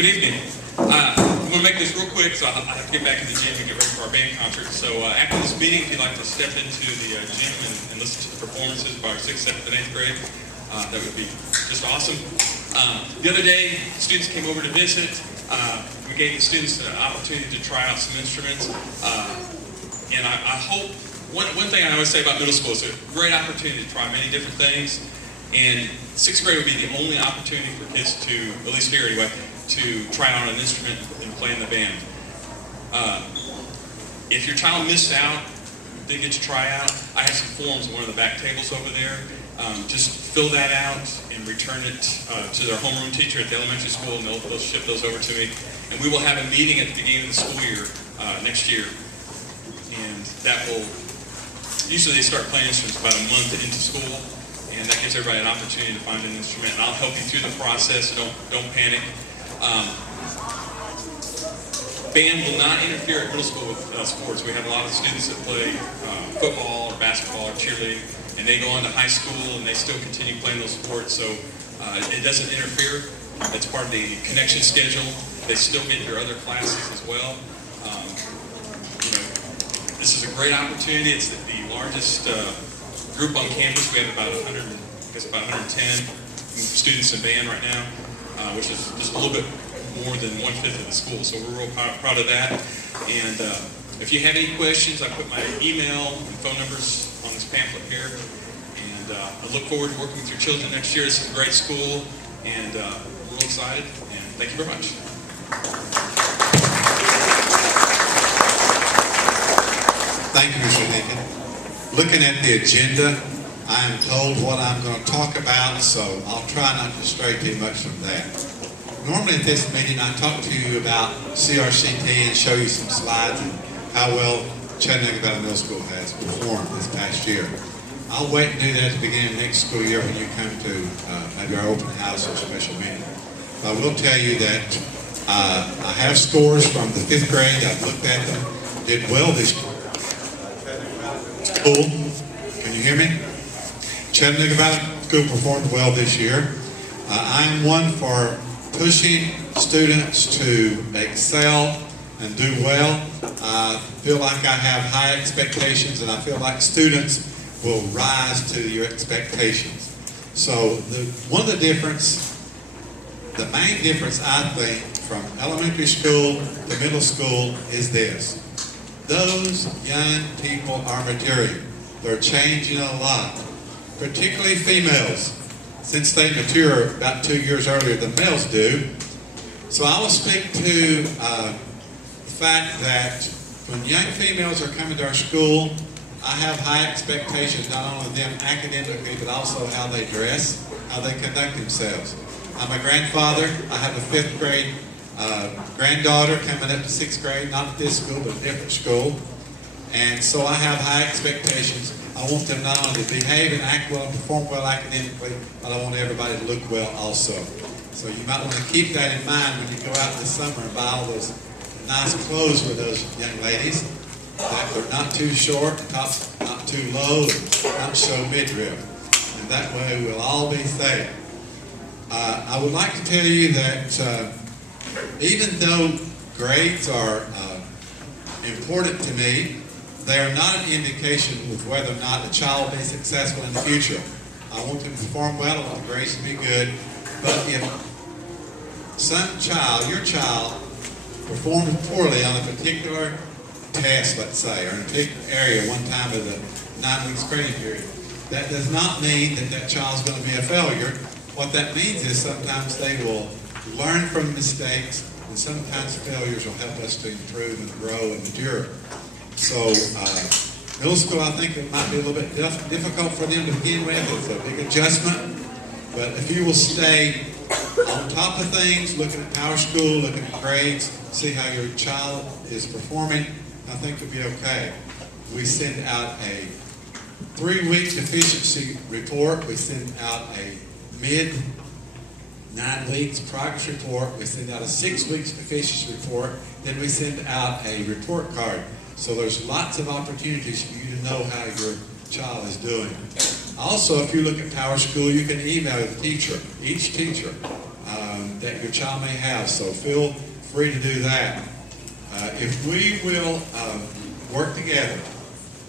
Good evening. I'm going to make this real quick, so I have to get back in the gym and get ready for our band concert. So after this meeting, if you'd like to step into the gym and listen to the performances by our 6th, 7th, and 8th grade, that would be just awesome. The other day, students came over to visit. We gave the students an opportunity to try out some instruments. And I hope, one thing I always say about middle school is a great opportunity to try many different things. And 6th grade would be the only opportunity for kids to, at least here anyway, to try out an instrument and play in the band. If your child missed out, didn't get to try out, I have some forms on one of the back tables over there. Just fill that out and return it to their homeroom teacher at the elementary school, and they'll ship those over to me. And we will have a meeting at the beginning of the school year next year. And that will, usually they start playing instruments about a month into school, and that gives everybody an opportunity to find an instrument. And I'll help you through the process, so don't panic. Band will not interfere at middle school with sports. We have a lot of students that play football or basketball or cheerleading, and they go on to high school and they still continue playing those sports, so it doesn't interfere. It's part of the connection schedule. They still get their other classes as well. This is a great opportunity. It's the largest group on campus. We have about 110 students in band right now, which is just a little bit more than 1/5 of the school. So we're real proud of that. And if you have any questions, I put my email and phone numbers on this pamphlet here. And I look forward to working with your children next year. This is a great school, and we're real excited. And thank you very much. Thank you, Mr. Lincoln. Looking at the agenda, I am told what I'm going to talk about, so I'll try not to stray too much from that. Normally at this meeting, I talk to you about CRCT and show you some slides and how well Chattanooga Valley Middle School has performed this past year. I'll wait and do that at the beginning of next school year when you come to maybe our open house or special meeting. But I will tell you that I have scores from the 5th grade. I've looked at them. Did well this year. School. Can you hear me? Chattanooga Valley School performed well this year. I am one for pushing students to excel and do well. I feel like I have high expectations, and I feel like students will rise to your expectations. So one of the main difference I think from elementary school to middle school is this. Those young people are maturing. They're changing a lot, particularly females, since they mature about 2 years earlier than males do. So I will speak to the fact that when young females are coming to our school, I have high expectations, not only of them academically, but also how they dress, how they conduct themselves. I'm a grandfather. I have a 5th grade granddaughter coming up to 6th grade, not at this school, but a different school. And so I have high expectations. I want them not only to behave and act well and perform well academically, but I want everybody to look well also. So you might want to keep that in mind when you go out this summer and buy all those nice clothes for those young ladies. That they're not too short, tops not too low, and not so midriff. And that way we'll all be safe. I would like to tell you that even though grades are important to me, they are not an indication of whether or not a child will be successful in the future. I want them to perform well, I want the grades to be good, but if your child performs poorly on a particular test, let's say, or in a particular area one time of the 9-week screening period, that does not mean that that child's going to be a failure. What that means is sometimes they will learn from mistakes, and sometimes failures will help us to improve and grow and mature. So middle school, I think it might be a little bit difficult for them to begin with. It's a big adjustment. But if you will stay on top of things, looking at Power School, looking at grades, see how your child is performing, I think you'll be okay. We send out a 3-week deficiency report. We send out a mid-9 weeks progress report. We send out a 6 weeks deficiency report. Then we send out a report card. So there's lots of opportunities for you to know how your child is doing. Also, if you look at Power School, you can email the teacher, each teacher. that your child may have. So feel free to do that. If we will work together,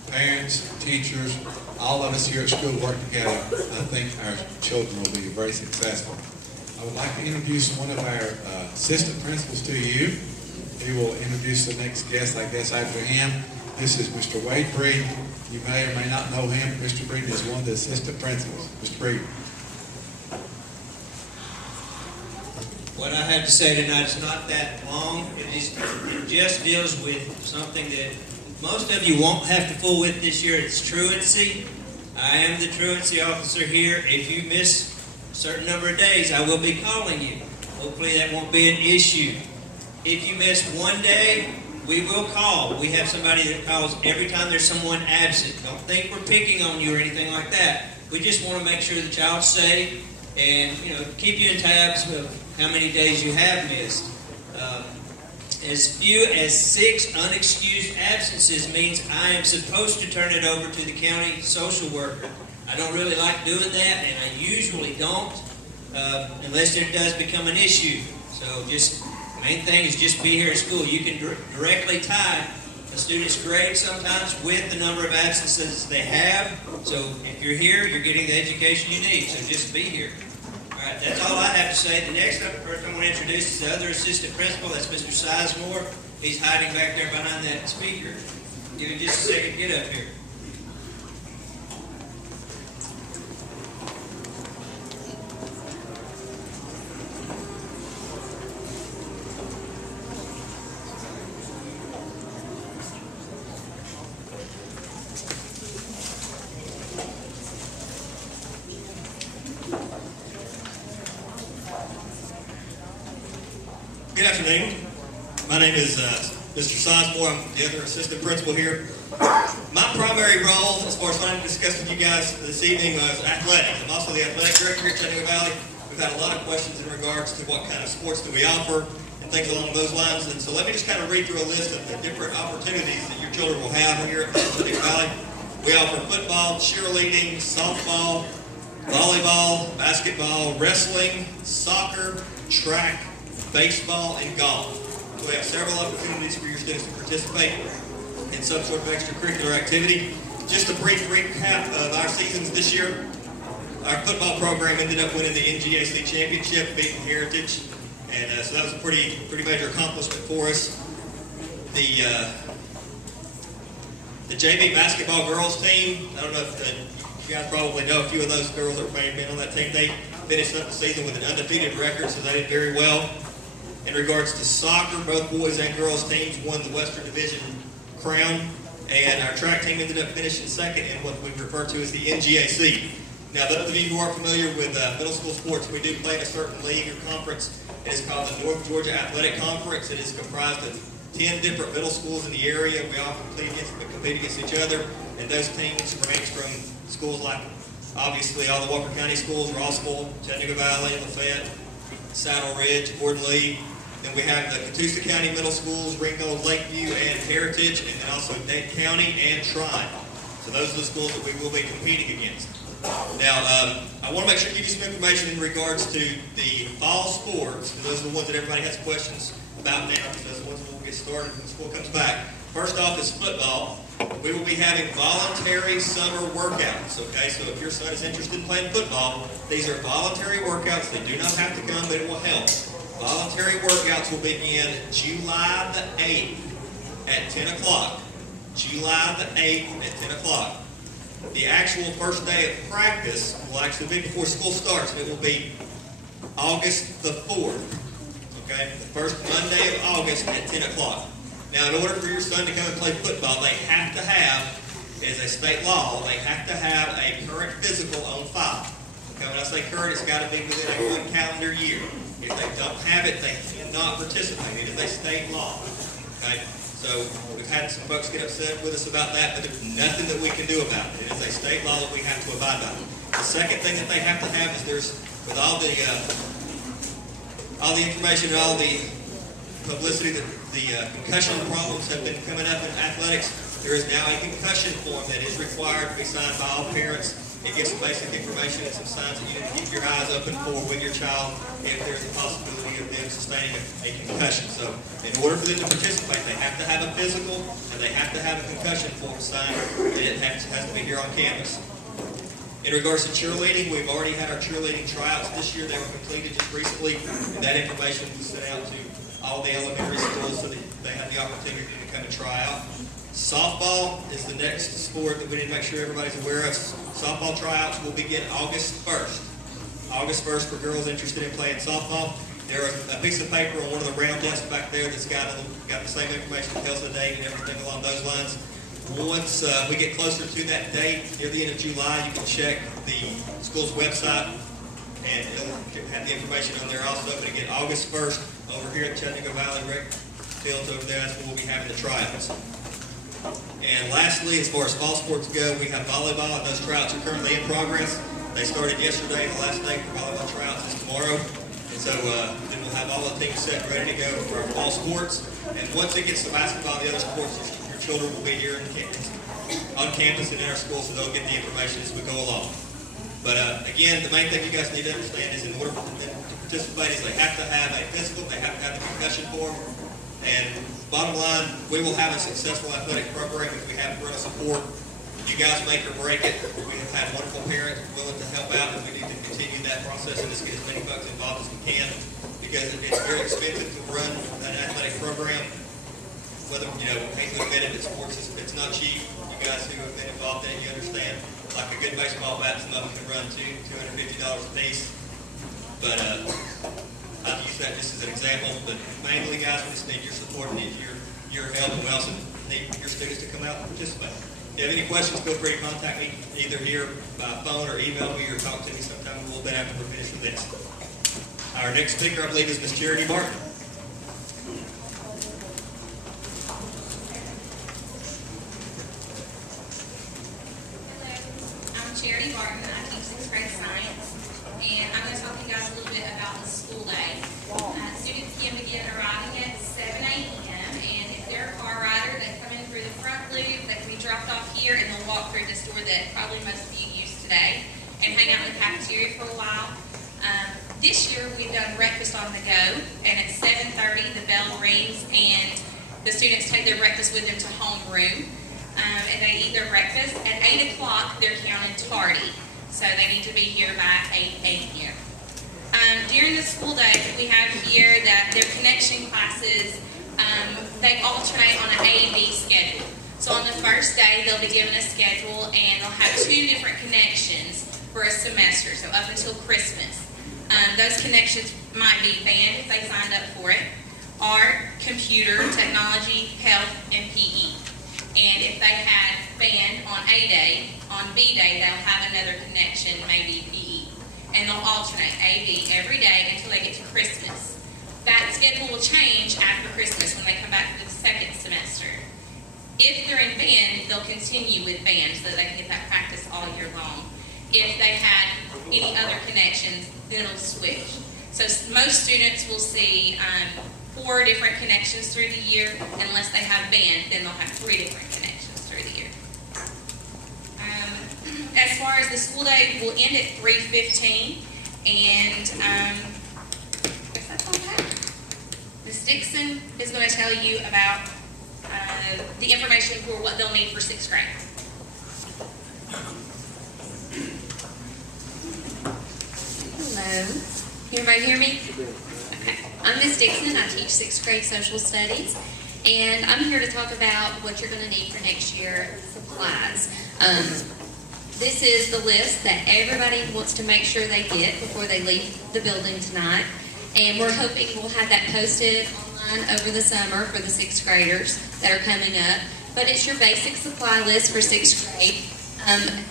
parents, teachers, all of us here at school work together, I think our children will be very successful. I would like to introduce one of our assistant principals to you. He will introduce the next guest, I guess, after him. This is Mr. Wade Breed. You may or may not know him. Mr. Breed is one of the assistant principals. Mr. Breed. What I have to say tonight is not that long. It just deals with something that most of you won't have to fool with this year. It's truancy. I am the truancy officer here. If you miss a certain number of days, I will be calling you. Hopefully that won't be an issue. If you miss one day, we will call. We have somebody that calls every time there's someone absent. Don't think we're picking on you or anything like that. We just want to make sure the child's safe and, keep you in tabs of how many days you have missed. As few as 6 unexcused absences means I am supposed to turn it over to the county social worker. I don't really like doing that, and I usually don't unless it does become an issue. So the main thing is just be here at school. You can directly tie a student's grade sometimes with the number of absences they have. So if you're here, you're getting the education you need. So just be here. All right, that's all I have to say. The next person I want to introduce is the other assistant principal. That's Mr. Sizemore. He's hiding back there behind that speaker. Give him just a second to get up here. Good afternoon. My name is Mr. Sizemore. I'm the other assistant principal here. My primary role, as far as what I'm discussing with you guys this evening, was athletics. I'm also the athletic director here at Chattanooga Valley. We've had a lot of questions in regards to what kind of sports do we offer and things along those lines. And so let me just kind of read through a list of the different opportunities that your children will have here at Chattanooga Valley. We offer football, cheerleading, softball, volleyball, basketball, wrestling, soccer, track, baseball, and golf. So we have several opportunities for your students to participate in some sort of extracurricular activity. Just a brief recap of our seasons this year. Our football program ended up winning the NGAC championship, beating Heritage, and so that was a pretty major accomplishment for us. The JV basketball girls team, I don't know if you guys probably know a few of those girls that may have been on that team. They finished up the season with an undefeated record, so they did very well. In regards to soccer, both boys and girls teams won the Western Division crown, and our track team ended up finishing second in what we refer to as the NGAC. Now, those of you who are familiar with middle school sports, we do play in a certain league or conference. It is called the North Georgia Athletic Conference. It is comprised of 10 different middle schools in the area. We all compete against each other, and those teams range from schools like, obviously, all the Walker County schools, Rossville, Chattanooga Valley, Lafayette, Saddle Ridge, Gordon Lee. Then we have the Catoosa County Middle Schools, Ringgold, Lakeview, and Heritage, and then also Dade County and Trine. So those are the schools that we will be competing against. Now, I want to make sure to give you some information in regards to the fall sports, because those are the ones that everybody has questions about now, because those are the ones that we'll get started when school comes back. First off is football. We will be having voluntary summer workouts, okay? So if your son is interested in playing football, these are voluntary workouts. They do not have to come, but it will help. Voluntary workouts will begin July the 8th at 10 o'clock. July the 8th at 10 o'clock. The actual first day of practice will actually be before school starts. It will be August the 4th, okay? The first Monday of August at 10 o'clock. Now, in order for your son to come and play football, they have to have, as a state law, they have to have a current physical on file. Okay, when I say current, it's got to be within a 1 calendar year. If they don't have it, they cannot participate. It is a state law. Okay? So we've had some folks get upset with us about that, but there's nothing that we can do about it. It is a state law that we have to abide by. The second thing that they have to have is with all the information and all the publicity that the concussion problems have been coming up in athletics, there is now a concussion form that is required to be signed by all parents It gives some basic information and some signs that you need to keep your eyes open for with your child if there's a possibility of them sustaining a concussion. So in order for them to participate, they have to have a physical and they have to have a concussion form signed, and it has to be here on campus. In regards to cheerleading, we've already had our cheerleading tryouts this year. They were completed just recently, and that information was sent out to all the elementary schools so that they had the opportunity to come and try out. Softball is the next sport that we need to make sure everybody's aware of. Softball tryouts will begin August 1st. August 1st for girls interested in playing softball. There is a piece of paper on one of the round desks back there that's got the same information, tells the date and everything along those lines. Once we get closer to that date, near the end of July, you can check the school's website and it'll have the information on there also. But again, August 1st, over here at Chattanooga Valley Rec Fields over there, that's when we'll be having the tryouts. And lastly, as far as fall sports go, we have volleyball, and those tryouts are currently in progress. They started yesterday, and the last day for volleyball tryouts is tomorrow. And so then we'll have all the teams set ready to go for our fall sports. And once it gets to basketball and the other sports, your children will be here on campus and in our school, so they'll get the information as we go along. But again, the main thing you guys need to understand is in order for them to participate is they have to have a physical, they have to have the concussion form. And bottom line, we will have a successful athletic program if we have parental support. You guys make or break it. We have had wonderful parents willing to help out, and we need to continue that process and just get as many folks involved as we can, because it's very expensive to run an athletic program. Whether, hate to admit it, sports, it's not cheap. You guys who have been involved in it, you understand. Like a good baseball bat, some of them can run $250 a piece. But I'll use that just as an example, but mainly, guys, we just need your support and need your help, and we also need your students to come out and participate. If you have any questions, feel free to contact me either here by phone or email me or talk to me sometime a little bit after we're finished with this. Our next speaker, I believe, is Ms. Charity Barton. Hello, I'm Charity Barton. I teach 6th grade science, and I'm going to talk to you guys a little bit about the school day. Students can begin arriving at 7 a.m., and if they're a car rider, they come in through the front loop, they can be dropped off here, and they'll walk through this door that probably most of you used today, and hang out in the cafeteria for a while. This year, we've done breakfast on the go, and at 7:30, the bell rings, and the students take their breakfast with them to homeroom, and they eat their breakfast. At 8 o'clock, they're counted tardy, so they need to be here by 8 a.m. During the school day, we have here that their connection classes, they alternate on an A-B schedule. So on the first day, they'll be given a schedule, and they'll have 2 different connections for a semester, so up until Christmas. Those connections might be band if they signed up for it, art, computer, technology, health, and PE. And if they had band on A day, on B day, they'll have another connection, maybe PE. And they'll alternate A-B every day until they get to Christmas. That schedule will change after Christmas when they come back for the second semester. If they're in band, they'll continue with band so that they can get that practice all year long. If they had any other connections, then it'll switch. So most students will see 4 different connections through the year. Unless they have band, then they'll have 3 different connections through the year. As far as the school day, will end at 3:15, and I guess that's all I have. Ms. Dixon is going to tell you about the information for what they'll need for 6th grade. Hello. Can everybody hear me? Okay. I'm Ms. Dixon. I teach 6th grade social studies, and I'm here to talk about what you're going to need for next year supplies. This is the list that everybody wants to make sure they get before they leave the building tonight, and we're hoping we'll have that posted online over the summer for the 6th graders that are coming up. But it's your basic supply list for 6th grade.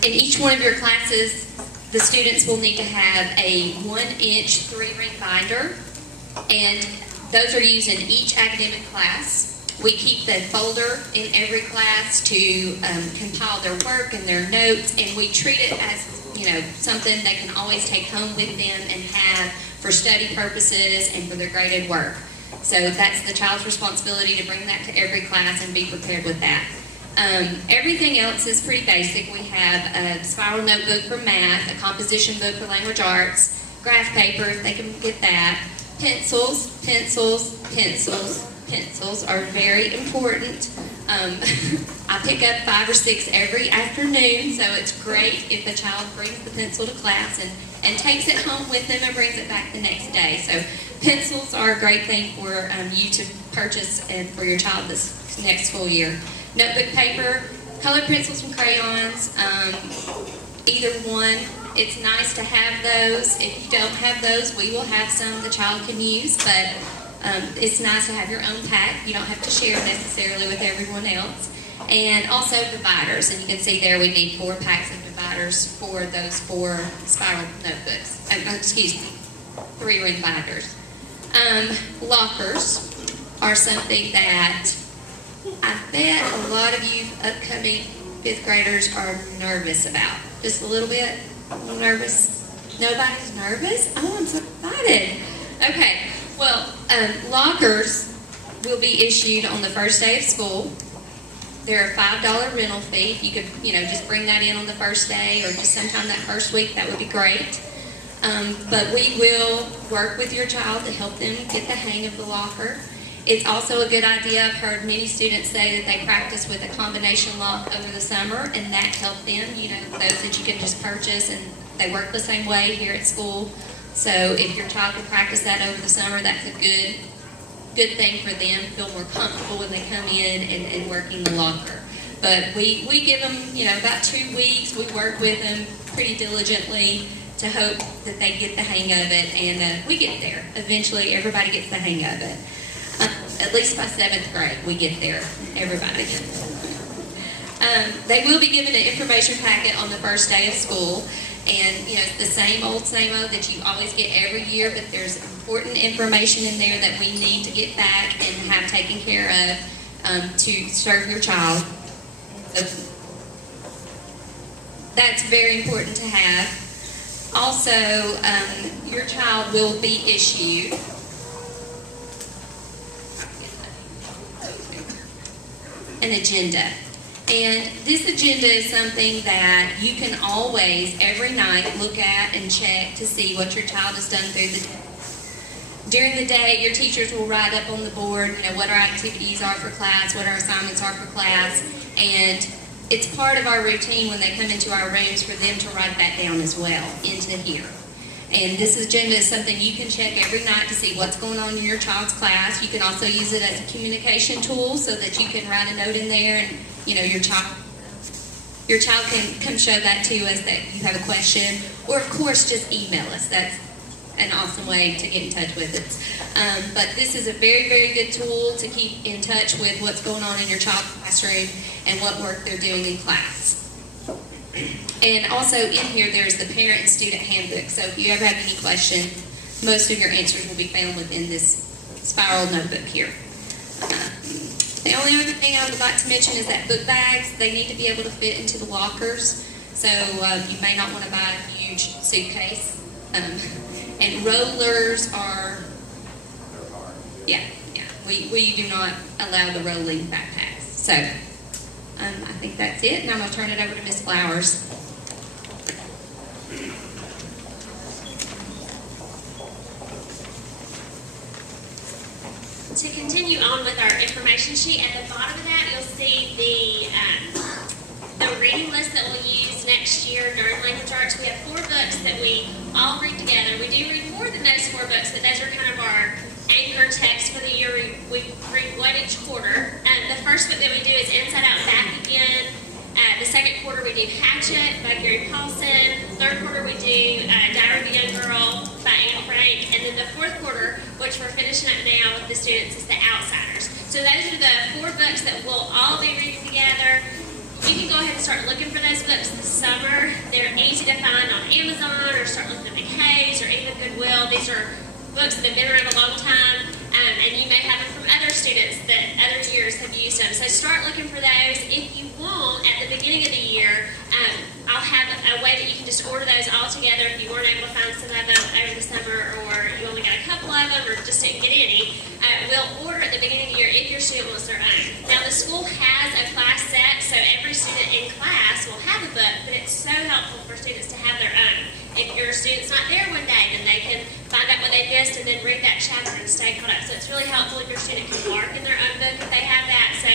In each one of your classes, the students will need to have a 1-inch 3-ring binder, and those are used in each academic class. We keep the folder in every class to compile their work and their notes, and we treat it as something they can always take home with them and have for study purposes and for their graded work. So that's the child's responsibility to bring that to every class and be prepared with that. Everything else is pretty basic. We have a spiral notebook for math, a composition book for language arts, graph paper, if they can get that. Pencils, pencils, pencils, pencils are very important. I pick up 5 or 6 every afternoon, so it's great if the child brings the pencil to class and takes it home with them and brings it back the next day. So pencils are a great thing for you to purchase and for your child this next school year. Notebook paper, colored pencils and crayons, either one. It's nice to have those. If you don't have those, we will have some the child can use, but it's nice to have your own pack. You don't have to share necessarily with everyone else. And also dividers, and you can see there we need 4 packs of dividers for those 4 spiral notebooks. 3 ring binders. Lockers are something that I bet a lot of you upcoming 5th graders are nervous about. Just a little bit? A little nervous? Nobody's nervous? Oh, I'm so excited. Okay, well, lockers will be issued on the first day of school. They're a $5 rental fee. If you could, just bring that in on the first day or just sometime that first week, that would be great. But we will work with your child to help them get the hang of the locker. It's also a good idea. I've heard many students say that they practice with a combination lock over the summer, and that helped them. Those that you can just purchase, and they work the same way here at school. So if your child can practice that over the summer, that's a good thing for them. Feel more comfortable when they come in and working the locker. But we give them, about 2 weeks. We work with them pretty diligently to hope that they get the hang of it, and we get there. Eventually, everybody gets the hang of it. At least by 7th grade, we get there, everybody. They will be given an information packet on the first day of school, and it's the same old that you always get every year, but there's important information in there that we need to get back and have taken care of to serve your child. That's very important to have. Also, your child will be issued an agenda. And this agenda is something that you can always, every night, look at and check to see what your child has done through the day. During the day, your teachers will write up on the board, what our activities are for class, what our assignments are for class, and it's part of our routine when they come into our rooms for them to write that down as well into here. And this agenda is something you can check every night to see what's going on in your child's class. You can also use it as a communication tool so that you can write a note in there and, your child can come show that to us that you have a question. Or, of course, just email us. That's an awesome way to get in touch with us. But this is a very, very good tool to keep in touch with what's going on in your child's classroom and what work they're doing in class. And also in here, there's the parent and student handbook. So if you ever have any question, most of your answers will be found within this spiral notebook here. The only other thing I would like to mention is that book bags, they need to be able to fit into the lockers. So you may not want to buy a huge suitcase. And rollers are, we do not allow the rolling backpacks. So I think that's it, and I'm going to turn it over to Ms. Flowers. To continue on with our information sheet, at the bottom of that, you'll see the reading list that we'll use next year during language arts. We have 4 books that we all read together. We do read more than those 4 books, but those are kind of our anchor text for the year. We read one each quarter. The first book that we do is Inside Out Back Again. The second quarter we do Hatchet by Gary Paulson. Third quarter we do Diary of a Young Girl by Anne Frank. And then the fourth quarter, which we're finishing up now with the students, is The Outsiders. So those are the 4 books that we'll all be reading together. You can go ahead and start looking for those books this summer. They're easy to find on Amazon, or start looking at McKay's or even Goodwill. These are books that have been around a long time, and you may have them from other students that other years have used them. So start looking for those. If you want, at the beginning of the year, I'll have a way that you can just order those all together if you weren't able to find some of them over the summer, or you only got a couple of them, or just didn't get any. We'll order at the beginning of the year if your student wants their own. Now, the school has a class set helpful for students to have their own. If your student's not there one day, then they can find out what they missed and then read that chapter and stay caught up. So it's really helpful if your student can mark in their own book if they have that. So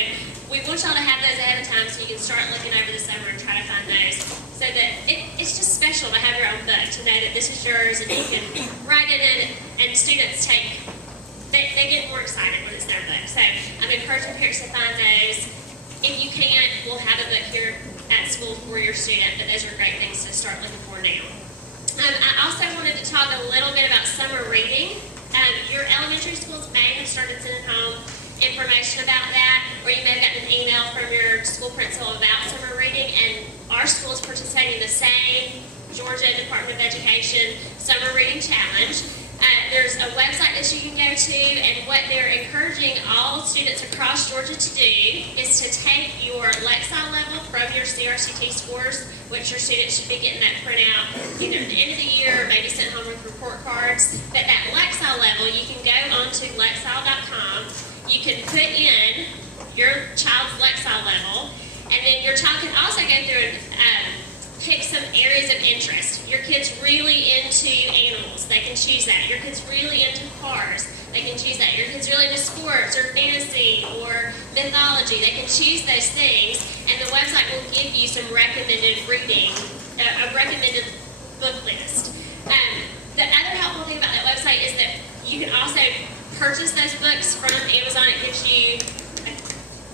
we want y'all to have those ahead of time so you can start looking over the summer and try to find those. So that it's just special to have your own book, to know that this is yours and you can write it in, and students they get more excited when it's their book. So I'm encouraging parents to find those. If you can't, we'll have a book here at school for your student, but those are great things to start looking for now. I also wanted to talk a little bit about summer reading. Your elementary schools may have started sending home information about that, or you may have gotten an email from your school principal about summer reading, and our school is participating in the same Georgia Department of Education Summer Reading Challenge. There's a website that you can go to, and what they're encouraging all students across Georgia to do is to take your Lexile level from your CRCT scores, which your students should be getting that printout either at the end of the year or maybe sent home with report cards. But that Lexile level, you can go onto Lexile.com, you can put in your child's Lexile level, and then your child can also go through and pick some areas of interest. Your kid's really into animals, they can choose that. Your kid's really into cars, they can choose that. Your kid's really into sports or fantasy or mythology, they can choose those things, and the website will give you some recommended reading, a recommended book list. The other helpful thing about that website is that you can also purchase those books from Amazon. It gives you a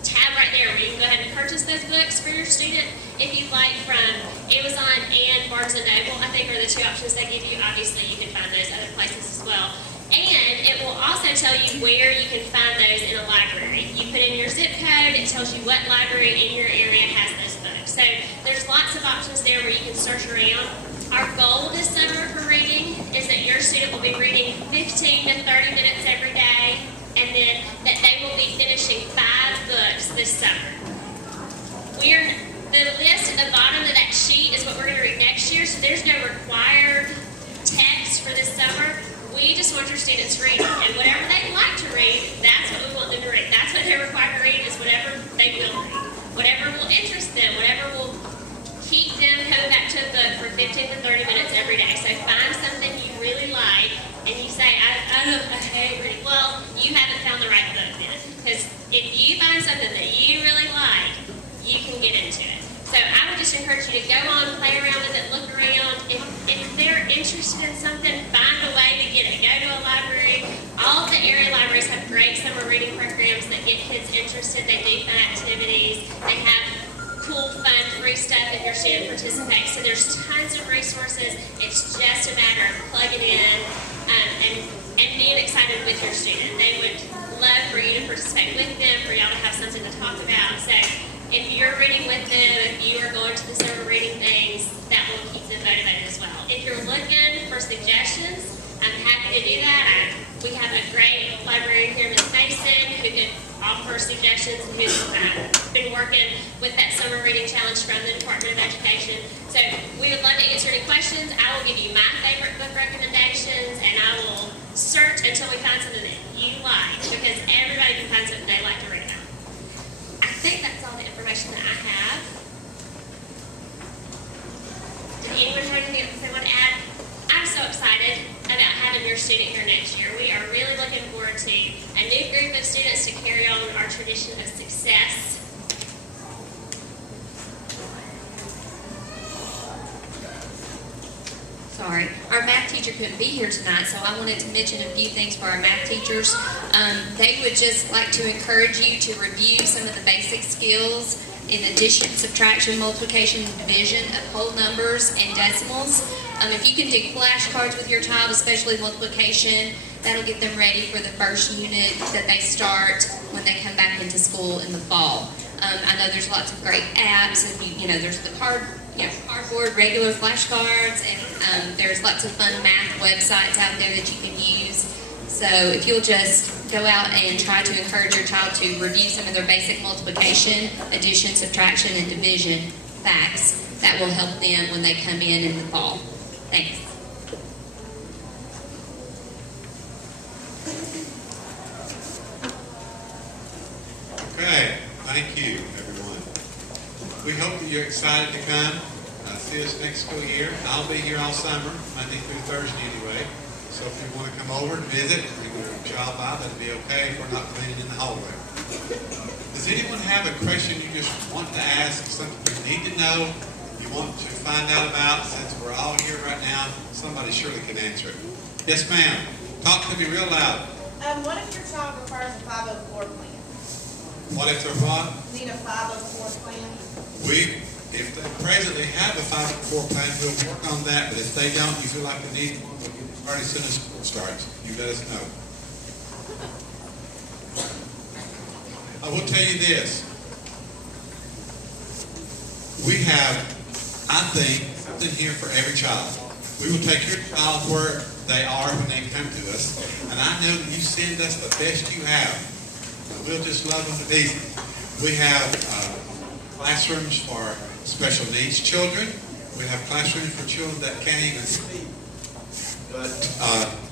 tab right there where you can go ahead and purchase those books for your student if you'd like, from Amazon and Barnes & Noble, I think, are the two options they give you. Obviously, you can find those other places as well. And it will also tell you where you can find those in a library. You put in your zip code, it tells you what library in your area has those books. So there's lots of options there where you can search around. Our goal this summer for reading is that your student will be reading 15 to 30 minutes every day, and then that they will be finishing 5 books this summer. The list at the bottom of that sheet is what we're going to read next year, so there's no required text for this summer. We just want your students reading, and whatever they like to read, that's what we want them to read. That's what they're required to read, is whatever they will read. Whatever will interest them, whatever will keep them coming back to a book for 15 to 30 minutes every day. So find something you really like, and you say, I hate reading. Well, you haven't found the right book then. Because if you find something that you really like, you can get into it. So I would just encourage you to go on, play around with it, look around. If they're interested in something, find a way to get it. Go to a library. All of the area libraries have great summer reading programs that get kids interested. They do fun activities. They have cool, fun, free stuff if your student participates. So there's tons of resources. It's just a matter of plugging in and being excited with your student. They would love for you to participate with them, for y'all to have something to talk about. So if you're reading with them, if you are going to the summer reading things, that will keep them motivated as well. If you're looking for suggestions, I'm happy to do that. We have a great librarian here, Ms. Mason, who can offer suggestions, and who's been working with that summer reading challenge from the Department of Education. So we would love to answer any questions. I will give you my favorite book recommendations, and I will search until we find something that you like, because everybody can find something they like to read about. I think that's all the information that I have. Did anyone have anything else they want to add? I'm so excited about having your student here next year. We are really looking forward to a new group of students to carry on our tradition of success. Sorry, our math teacher couldn't be here tonight, so I wanted to mention a few things for our math teachers. They would just like to encourage you to review some of the basic skills in addition, subtraction, multiplication, and division of whole numbers and decimals. If you can do flashcards with your child, especially multiplication, that'll get them ready for the first unit that they start when they come back into school in the fall. I know there's lots of great apps, and there's the cardboard, regular flashcards, and there's lots of fun math websites out there that you can use. So if you'll just go out and try to encourage your child to review some of their basic multiplication, addition, subtraction, and division facts, that will help them when they come in the fall. Thanks. Okay, thank you, everyone. We hope that you're excited to come. see us next school year. I'll be here all summer, Monday through Thursday anyway. So if you want to come over and visit, you want to drop by, that'd be okay if we're not cleaning in the hallway. Does anyone have a question you just want to ask, something you need to know, you want to find out about? Since we're all here right now, somebody surely can answer it. Yes, ma'am. Talk to me real loud. What if your child requires a 504 plan? What if they're what? Need a 504 plan? If they presently have a 504 plan, we'll work on that. But if they don't, you feel like they need one, we'll get it started as soon as school starts. You let us know. I will tell you this. We have, I think, something here for every child. We will take your child where they are when they come to us. And I know that you send us the best you have. And we'll just love them to pieces. We have classrooms for special needs children. We have classrooms for children that can't even speak. But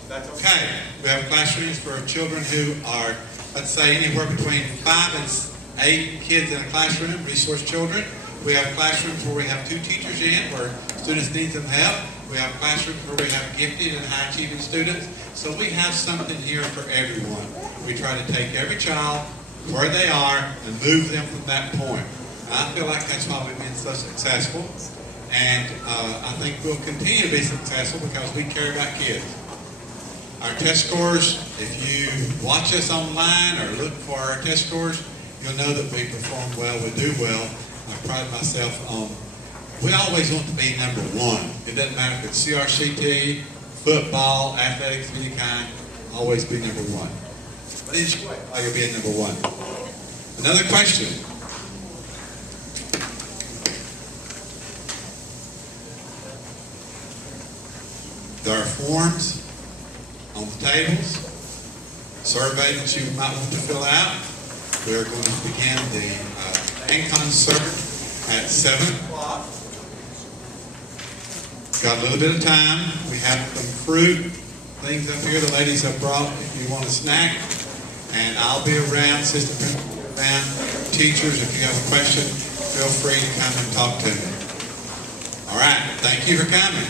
that's okay. We have classrooms for children who are, let's say, anywhere between 5 and 8 kids in a classroom, resource children. We have classrooms where we have 2 teachers in, where students need some help. We have classrooms where we have gifted and high-achieving students. So we have something here for everyone. We try to take every child where they are and move them from that point. And I feel like that's why we've been so successful. And I think we'll continue to be successful because we care about kids. Our test scores, if you watch us online or look for our test scores, you'll know that we perform well, we do well. I pride myself on, we always want to be number 1. It doesn't matter if it's CRCT, football, athletics of any kind, always be number 1. But enjoy it while you're being number 1. Another question. There are forms on the tables, survey that you might want to fill out. We're going to begin the band concert at 7 o'clock. Got a little bit of time. We have some fruit, things up here the ladies have brought if you want a snack. And I'll be around, assistant principal around, teachers, if you have a question, feel free to come and talk to me. All right, thank you for coming.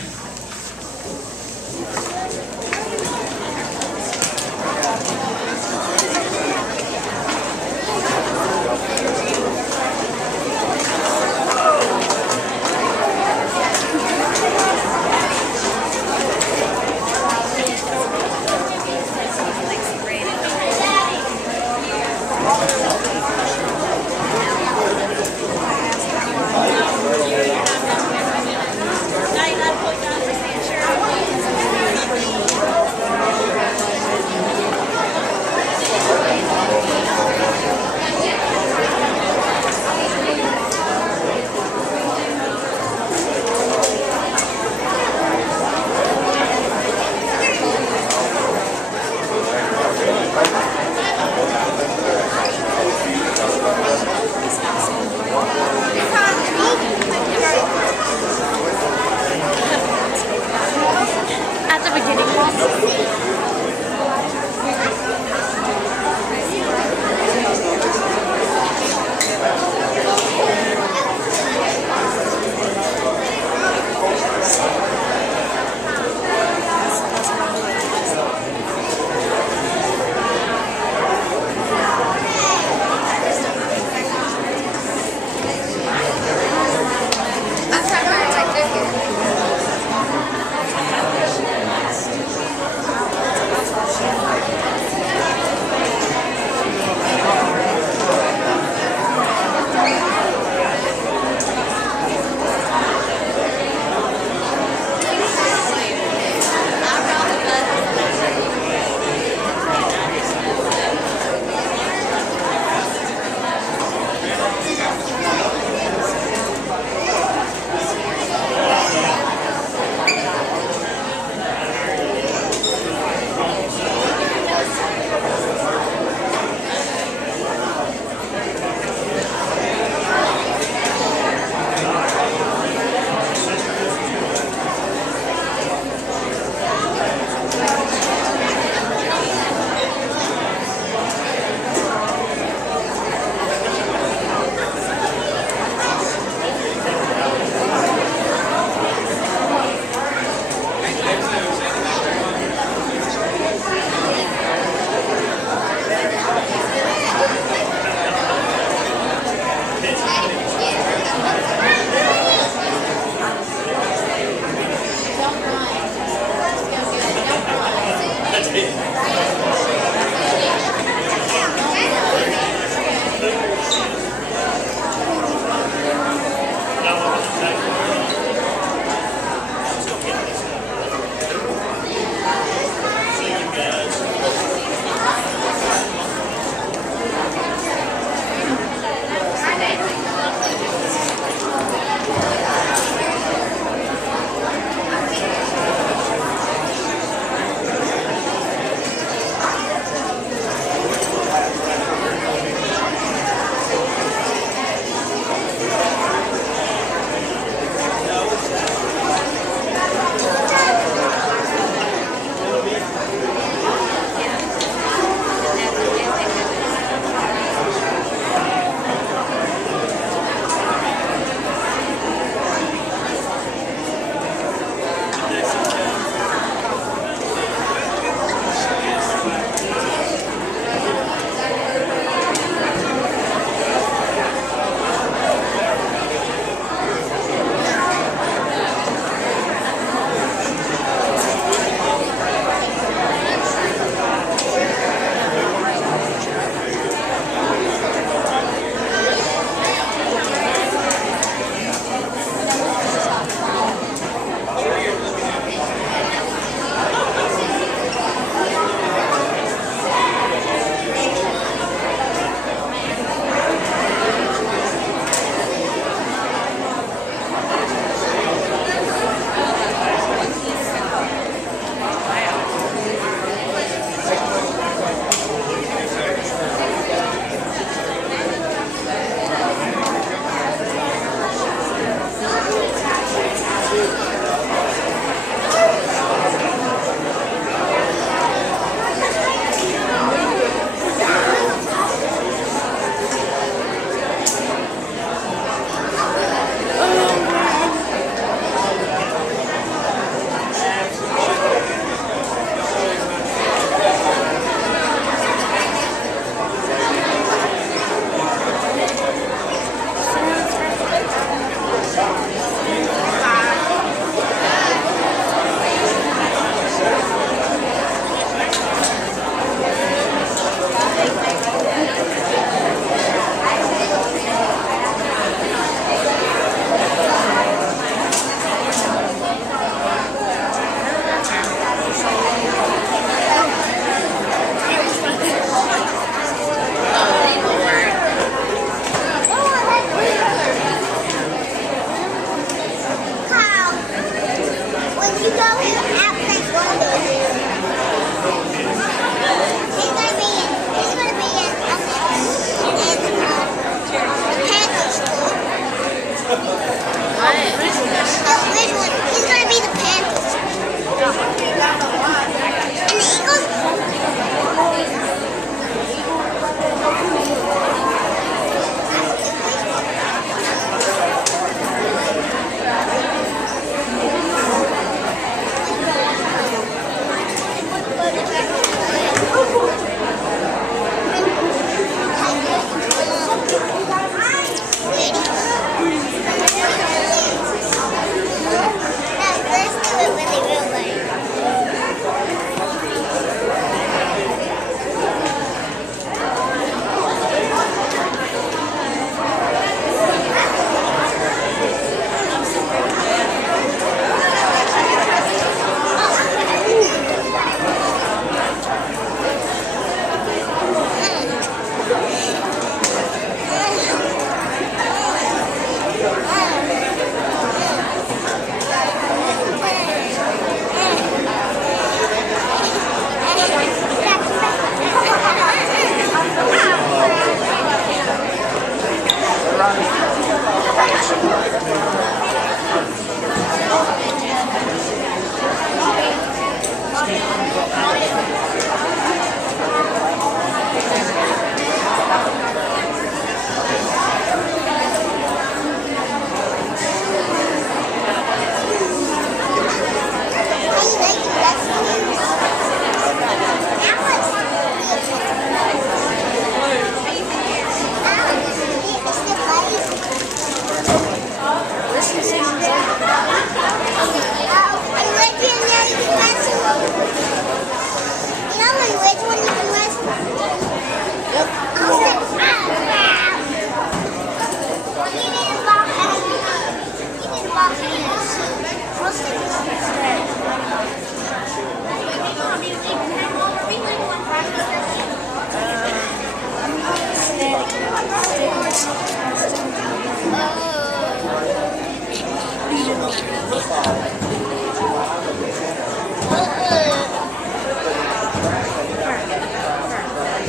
I'm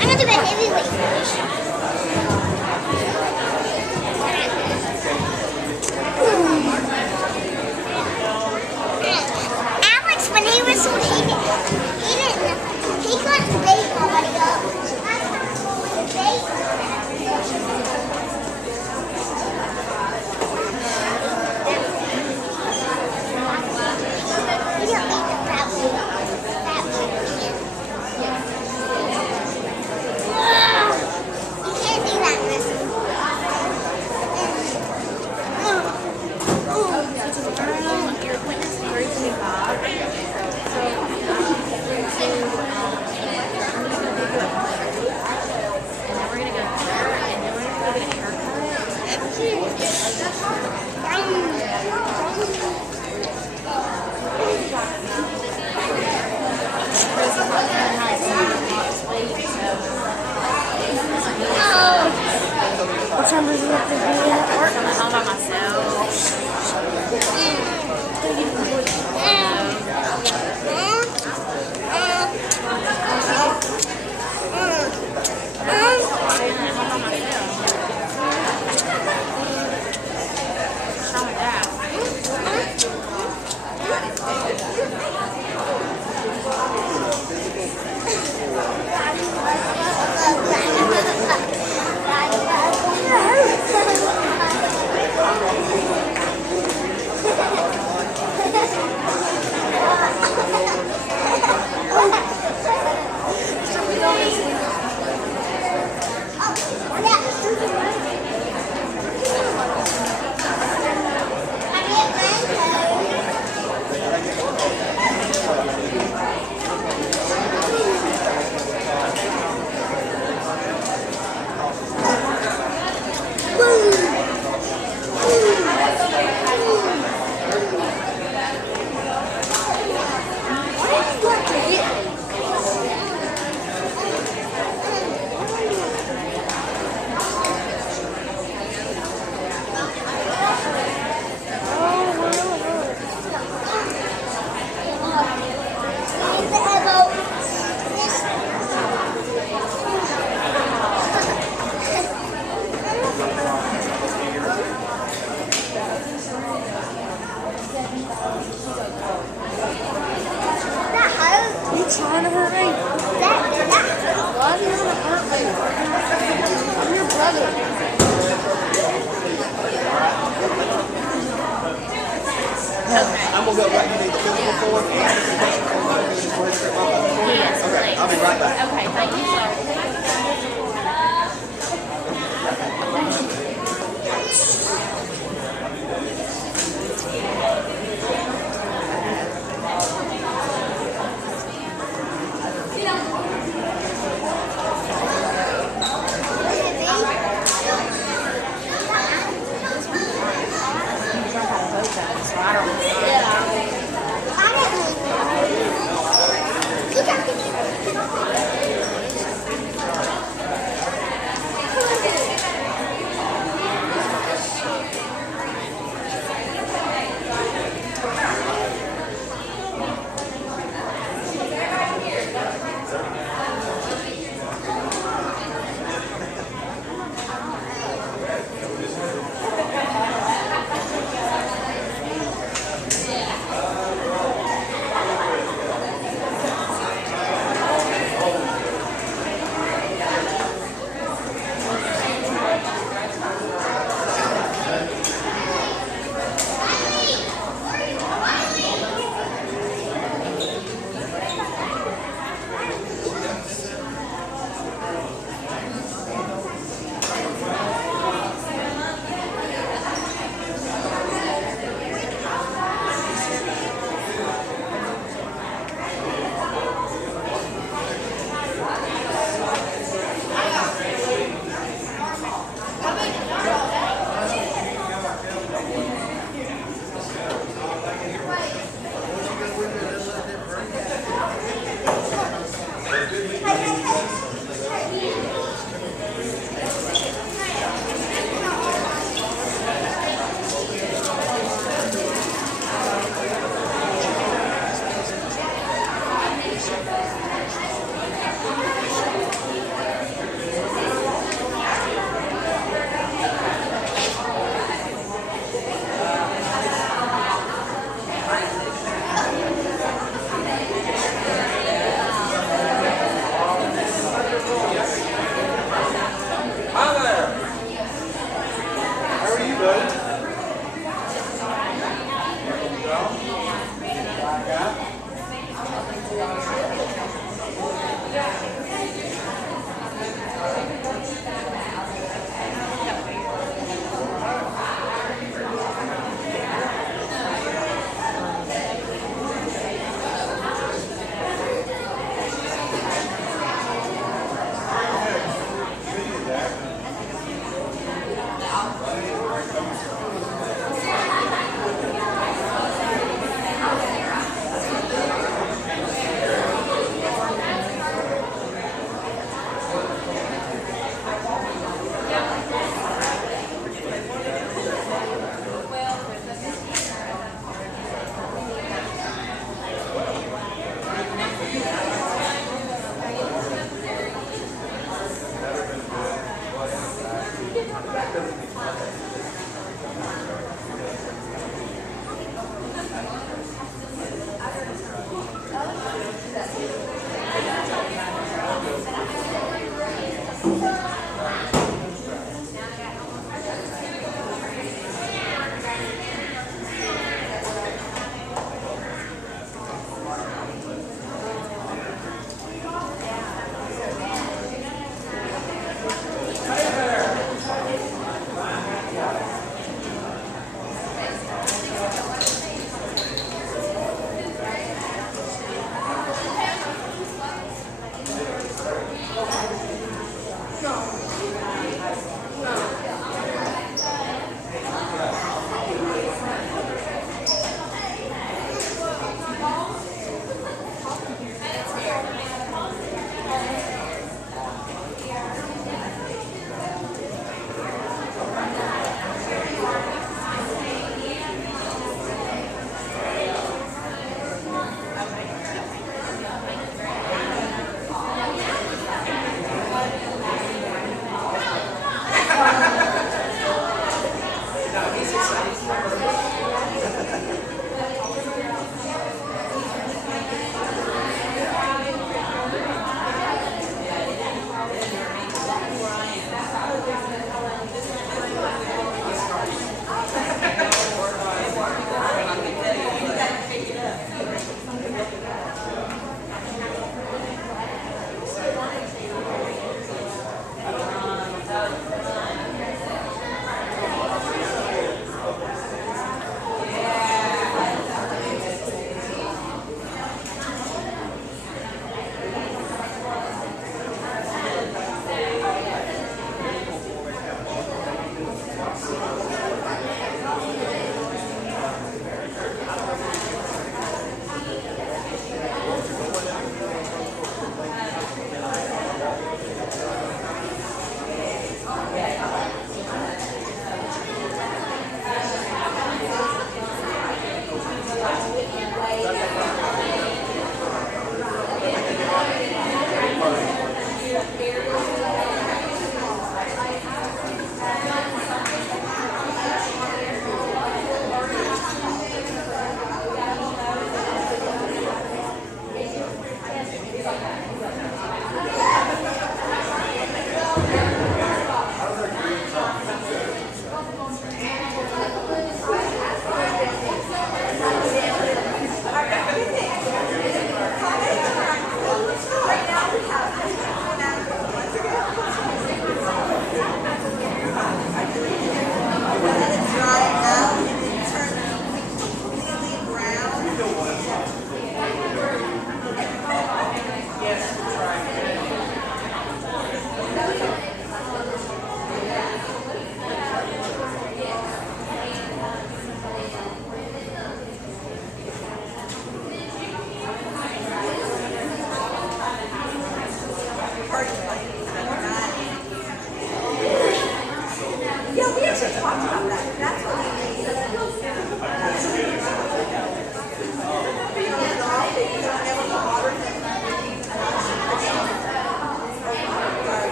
gonna do my heavyweight. Alex, when he was he couldn't beat nobody up. You don't need the that you can't do that, Miss. What time does it have to be at work? I'm home by myself.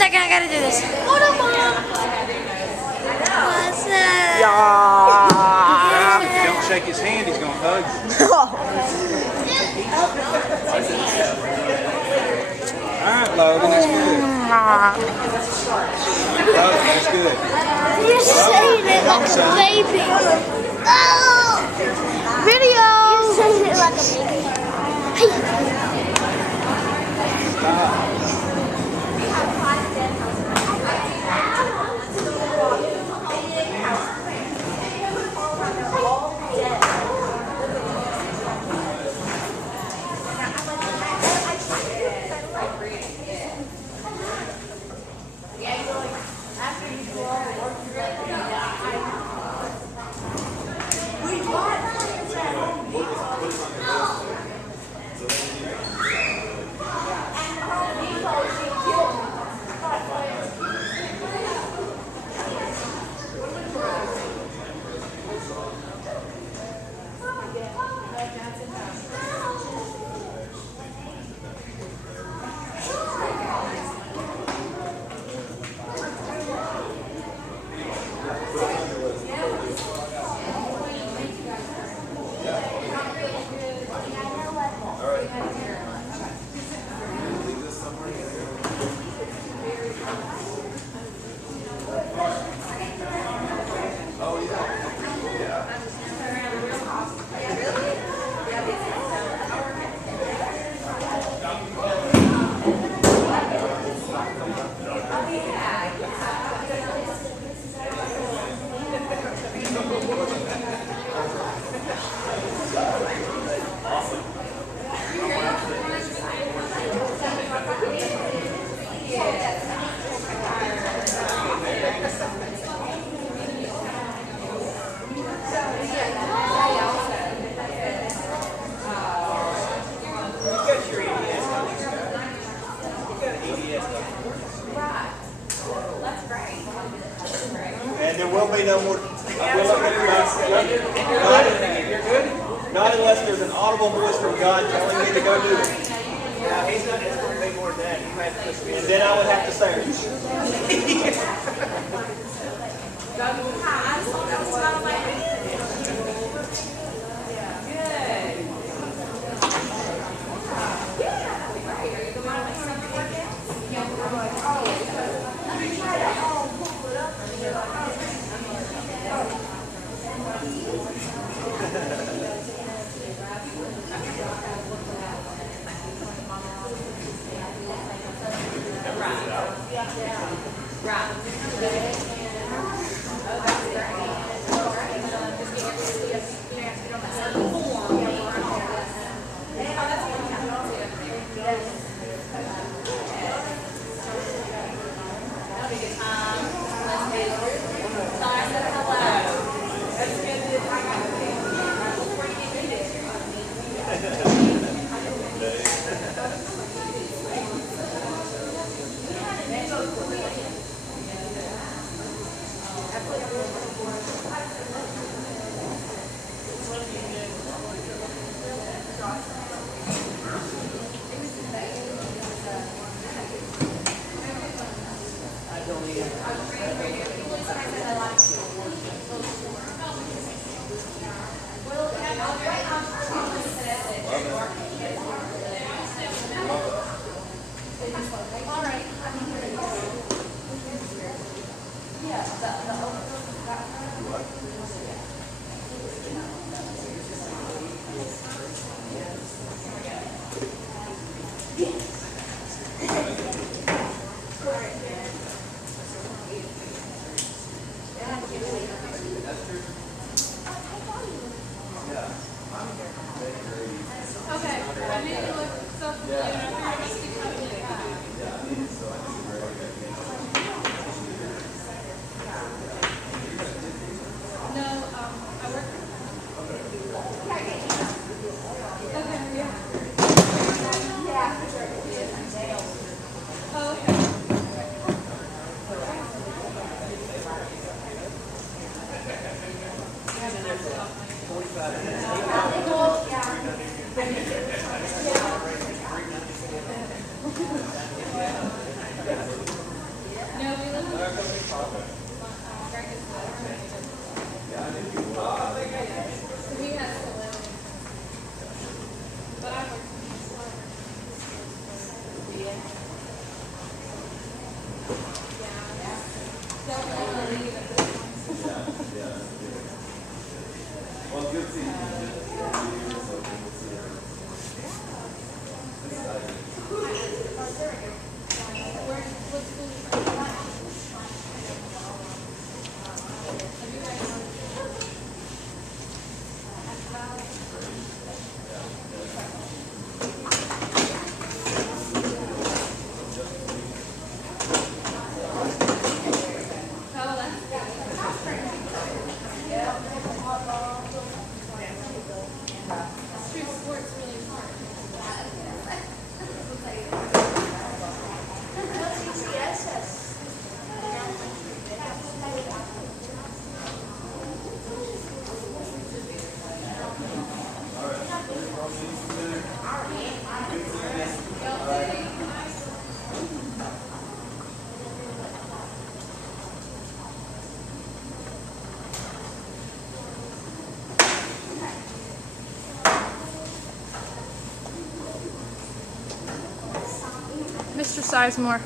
second, I gotta do this. Hold on, Mom. What's up? If you don't shake his hand, he's going to hug you. All right, Logan, that's good. Logan, that's good. You're saying it like a baby. Oh! Video! You're saying it like a baby. Hey. Stop. And there will be no more. Not unless there's an audible voice from God telling me to go do it. Yeah, he's not. It's going to be more than that. You have to. And then I would have to say, No, Mr. Sizemore.